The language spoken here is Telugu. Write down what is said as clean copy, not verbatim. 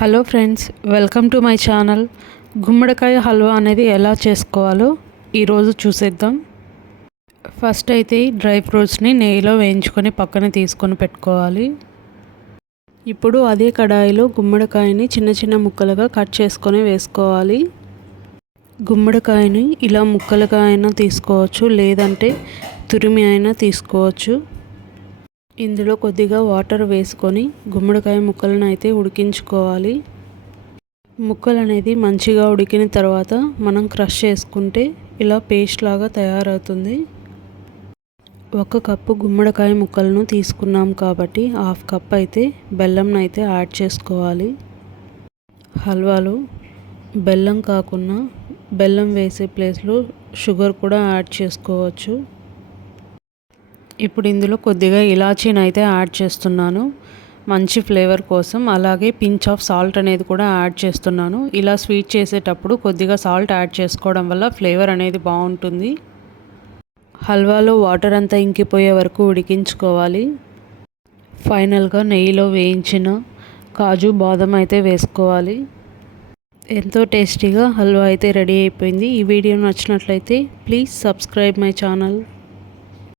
Hello friends, welcome to my channel. గుమ్మడికాయ హల్వా అనేది ఎలా చేసుకోవాలో ఈరోజు చూసేద్దాం. ఫస్ట్ అయితే డ్రై ఫ్రూట్స్ని నెయ్యిలో వేయించుకొని పక్కన తీసుకొని పెట్టుకోవాలి. ఇప్పుడు అదే కడాయిలో గుమ్మడికాయని చిన్న చిన్న ముక్కలుగా కట్ చేసుకొని వేసుకోవాలి. గుమ్మడికాయని ఇలా ముక్కలుగా అయినా తీసుకోవచ్చు, లేదంటే తురిమి అయినా తీసుకోవచ్చు. ఇందులో కొద్దిగా వాటర్ వేసుకొని గుమ్మడికాయ ముక్కలను అయితే ఉడికించుకోవాలి. ముక్కలు అనేది మంచిగా ఉడికిన తర్వాత మనం క్రష్ చేసుకుంటే ఇలా పేస్ట్ లాగా తయారవుతుంది. 1 కప్పు గుమ్మడికాయ ముక్కలను తీసుకున్నాం కాబట్టి 1/2 కప్ అయితే బెల్లం అయితే యాడ్ చేసుకోవాలి. హల్వాలో బెల్లం కాకుండా బెల్లం వేసే ప్లేస్లో షుగర్ కూడా యాడ్ చేసుకోవచ్చు. ఇప్పుడు ఇందులో కొద్దిగా ఇలాచీని అయితే యాడ్ చేస్తున్నాను మంచి ఫ్లేవర్ కోసం. అలాగే పించ్ ఆఫ్ సాల్ట్ అనేది కూడా యాడ్ చేస్తున్నాను. ఇలా స్వీట్ చేసేటప్పుడు కొద్దిగా సాల్ట్ యాడ్ చేసుకోవడం వల్ల ఫ్లేవర్ అనేది బాగుంటుంది. హల్వాలో వాటర్ అంతా ఇంకిపోయే వరకు ఉడికించుకోవాలి. ఫైనల్గా నెయ్యిలో వేయించిన కాజు బాదం అయితే వేసుకోవాలి. ఎంతో టేస్టీగా హల్వా అయితే రెడీ అయిపోయింది. ఈ వీడియో నచ్చినట్లయితే ప్లీజ్ సబ్స్క్రైబ్ మై ఛానల్.